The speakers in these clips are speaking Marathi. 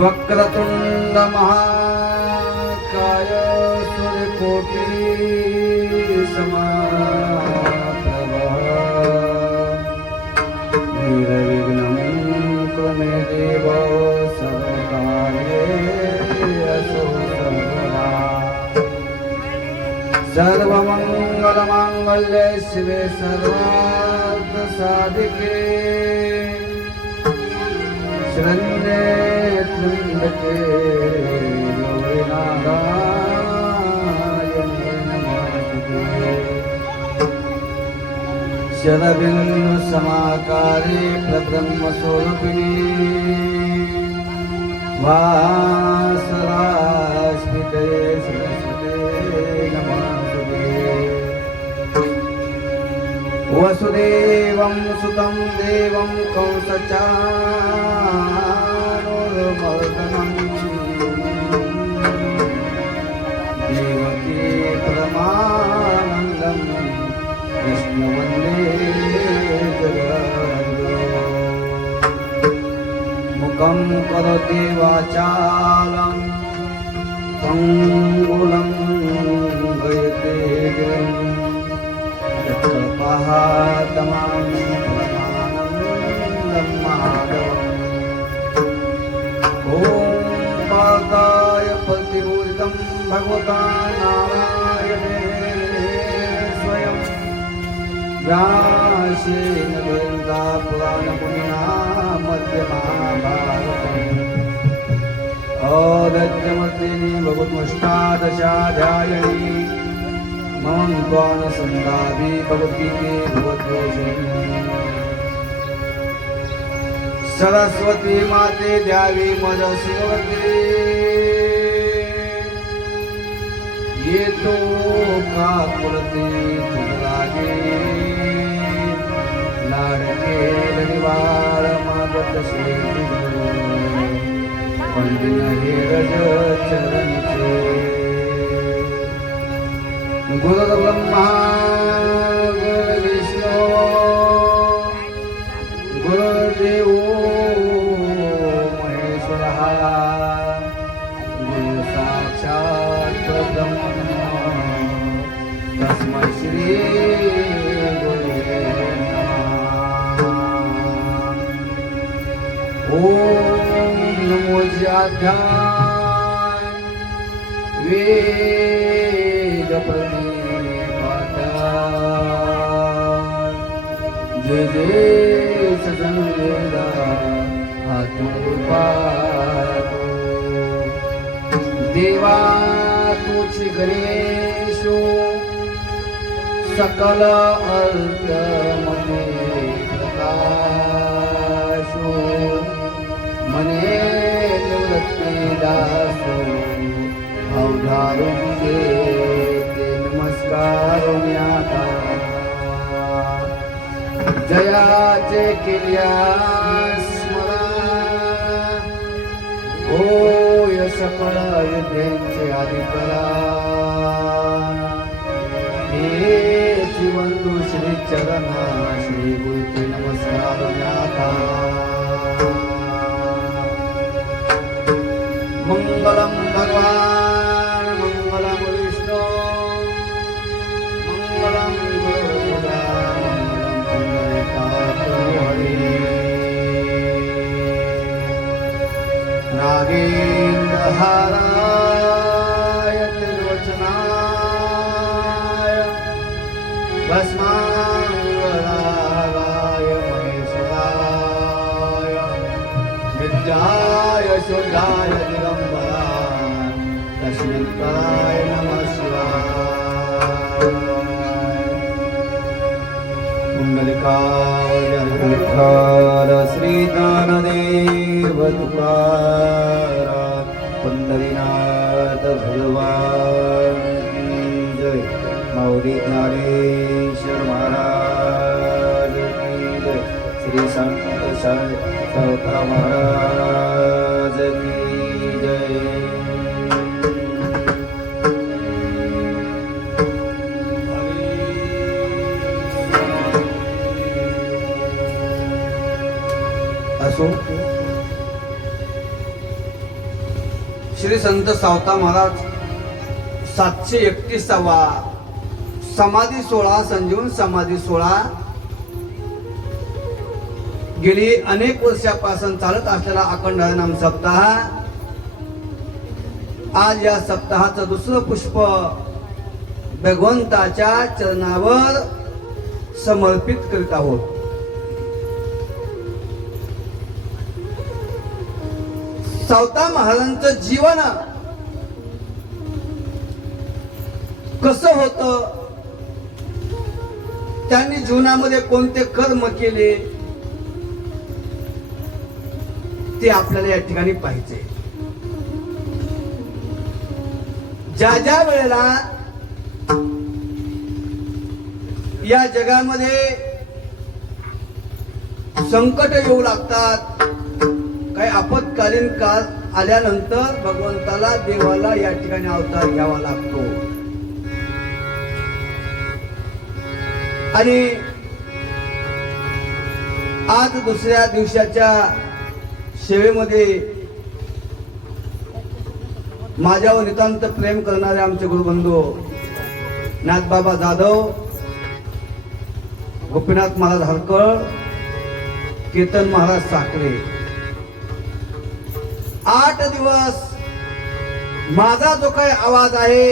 वक्रतुंड महाकाय सूर्यकोटि समप्रभ निर्विघ्नं कुरु मे देव सर्वकार्येषु सर्वदा सर्वमंगलमांगल्ये शिवे सर्वार्थसाधिके शरण्ये त्र्यंबके गौरी नारायणे नमोस्तुते शरबिंदु समाकारे प्रब्रह्मस्वरूपिणी वासरास्मिते सरस्वते नमोस्तुते वसुदेवं सुतं देवं कंसचाणूरमर्दनं देवकी परमानन्दं कृष्णं वन्दे जगद्गुरुं मुखं करोति वाचालं पङ्गुलं गयते गिरिं तमां परमानन्दं माधवम् ॐ पादाय प्रतिपूजितं भगवता नारायणेन स्वयं व्यासेन वेदा पुराणमुनिना मध्ये महाभारतम् औदज्यमर्दिनी भगवद्मुष्टादशाध्यायिनी मम त्वां संदावी भगवद्गीते भगवद्घोषिणी सरस्वती माते द्यावी मज स्मृती ये तो का कुलती तुलागे लाडके निवार मागत श्री पंडित हेरज चरणचे गुरुर्ब्रह्मा गुरुर्विष्णु गुरुर्देवो महेश्वरः गुरु साक्षात् परब्रह्म तस्मै श्री गुरुवे नमः। ॐ नमो ज्ञाध्याय वेद जय जय सजनवेदा आत्मरूपा देवा तुझी गणेशो सकल अर्थमते प्रकाशो मने निवृत्ती दासो अवधारून घे नमस्कार आता जयाचे केल्या स्मरण होय सकळ युद्धेचे आदिकला हे जीवंतु श्री चरणा श्री गुरुते नमस्कार आता मंगलम भगवान मंगलम विष्णु मंगलम गुरुदेवा नागेन्द्रहाराय त्रिलोचनाय भस्माङ्गरागाय महेश्वराय विद्याय शुद्धाय दिगम्बराय तस्मिन्कराय नमः शिवाय कुण्डलिकावल श्रीदानदेव तुकाराम पंढरीनाथ भगवान की जय माऊली ज्ञानेश्वर महाराज की जय श्री संत सौता महाराज की जय असो श्री संत सावता महाराज 731वा समाधी सोहळा, संजीवन समाधी सोहळा गेली अनेक वर्षापासून चालत असलेला अखंड हरिनाम सप्ताह आज या सप्ताहाचं दुसरं पुष्प भगवंताच्या चरणावर समर्पित करीत आहोत. सावता महाराजांचं जीवन कसं होतं, त्यांनी जीवनामध्ये कोणते कर्म केले ते आपल्याला या ठिकाणी पाहिजे. ज्या ज्या वेळेला या जगामध्ये संकट येऊ लागतात, काही आपत्कालीन काळ आल्यानंतर भगवंताला, देवाला या ठिकाणी अवतार घ्यावा लागतो. आणि आज दुसऱ्या दिवसाच्या सेवेमध्ये माझ्यावर नितांत प्रेम करणारे आमचे गुरुबंधू नाथबाबा जाधव, गोपीनाथ महाराज हरकळ, केतन महाराज साखरे, 8 दिवस माझा जो काही आवाज आहे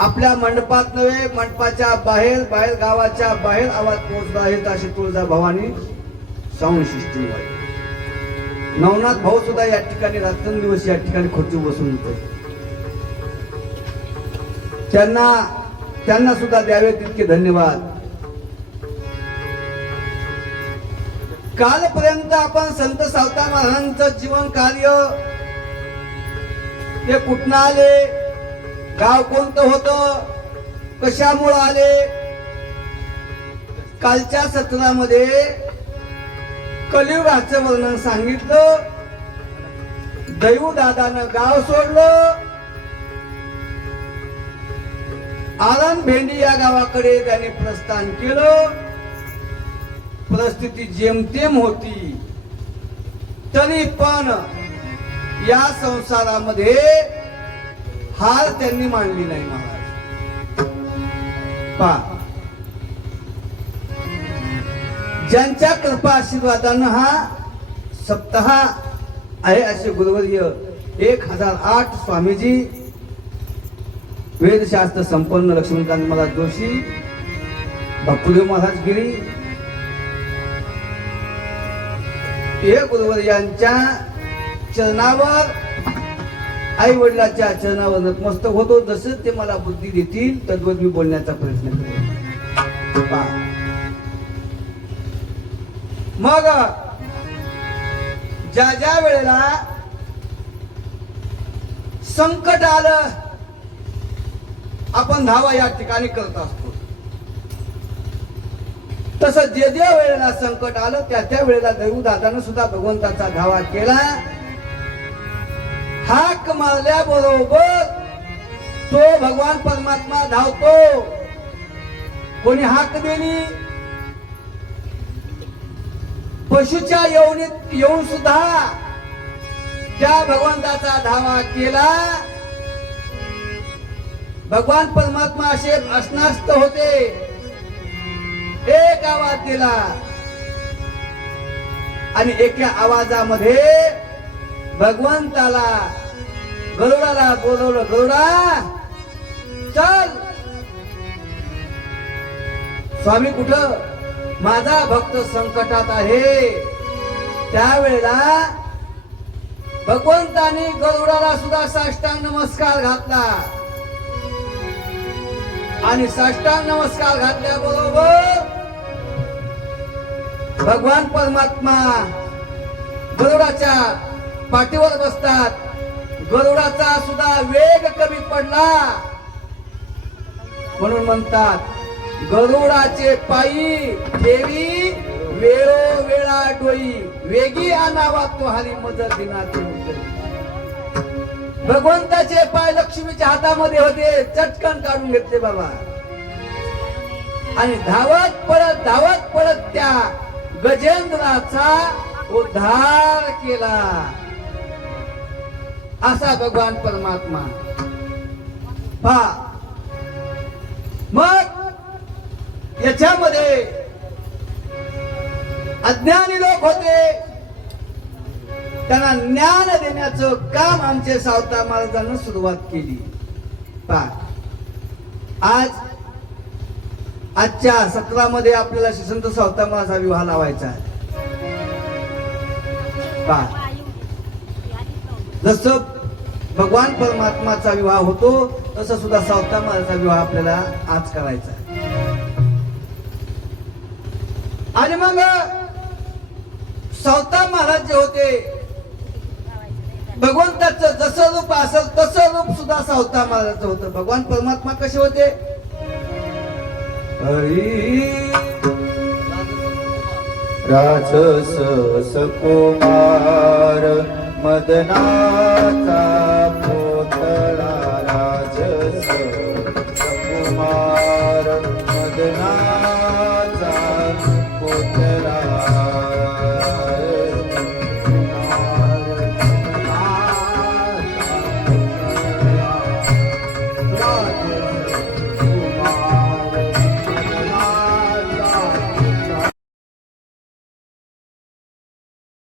आपल्या मंडपात नव्हे, मंडपाच्या बाहेर, बाहेर गावाच्या बाहेर आवाज पोहोचला आहे. अशी तुळजा भवानी साऊंड सिस्टीम आहे. नवनाथ भाऊ सुद्धा या ठिकाणी रात्रंदिवस या ठिकाणी खुर्ची बसून होते. त्यांना सुद्धा द्यावे तितके धन्यवाद. कालपर्यंत आपण संत सावता महाराजांचं जीवन कार्य, ते कुठनं आले, गाव कोणतं होतं, कशामुळे आले, कालच्या सत्रामध्ये कलियुगाचं वर्णन सांगितलं. दैवू दादानं गाव सोडलं, आरण भेंडी या गावाकडे त्यांनी प्रस्थान केलं. परिस्थिती जेमतेम होती, तरी पण या संसारामध्ये हार त्यांनी मांडली नाही. महाराज पा ज्यांच्या कृपा आशीर्वादानं हा सप्ताह आहे असे गुरुवर्य 1008 स्वामीजी, वेदशास्त्र संपन्न लक्ष्मीकांत महाराज जोशी, बापूदेव महाराज गिरी, हे गुरुवर्यांच्या चरणावर, आई वडिलांच्या चरणावर नतमस्तक होतो. जसं ते मला बुद्धी देतील तद्वत मी बोलण्याचा प्रयत्न करेन. मग ज्या ज्या वेळेला संकट आलं आपण धावा या ठिकाणी करत असतो. तसं जे जे वेळेला संकट आलं त्या त्या वेळेला दैवदादानं सुद्धा भगवंताचा धावा केला. हाक मारल्याबरोबर तो भगवान परमात्मा धावतो. कोणी हाक दिली, पशुच्या योनीत येऊन सुद्धा त्या भगवंताचा धावा केला. भगवान परमात्मा असे असनास्त होते. एक आवाज दिला आणि एका आवाजामध्ये भगवंताला, गरुडाला बोलवलं. गरुडा चल. स्वामी कुठं? माझा भक्त संकटात आहे. त्यावेळेला भगवंताने गरुडाला सुद्धा साष्टांग नमस्कार घातला आणि साष्टांग नमस्कार घातल्याबरोबर भगवान परमात्मा गरुडाच्या पाठीवर बसतात. गरुडाचा सुद्धा वेग कमी पडला म्हणून म्हणतात गरुडाचे पायी ठेवी वेळोवेळा डोई, वेगी आणावा तो हरी मदत दिनाचे. भगवंताचे पाय लक्ष्मीच्या हातामध्ये होते, चटकन काढून घेतले बाबा आणि धावत पडत त्या गजेंद्राचा उद्धार केला. असा भगवान परमात्मा पहा. मग याच्यामध्ये अज्ञानी लोक होते, त्यांना ज्ञान देण्याचं काम आमचे सावता महाराजांनी सुरुवात केली. पहा आजच्या सत्रामध्ये आपल्याला श्री संत सावता महाराजांचा विवाह लावायचा आहे. पहा जसं भगवान परमात्माचा विवाह होतो तसं सुद्धा सावता महाराजांचा विवाह आपल्याला आज करायचा आहे. आणि मग सावता महाराज जे होते, भगवंताचं जसं रूप असेल तसं रूप सुद्धा सावता महाराजांचं होतं. भगवान परमात्मा कसे होते? राजस सकुमार मदनाचा पोतळा राजस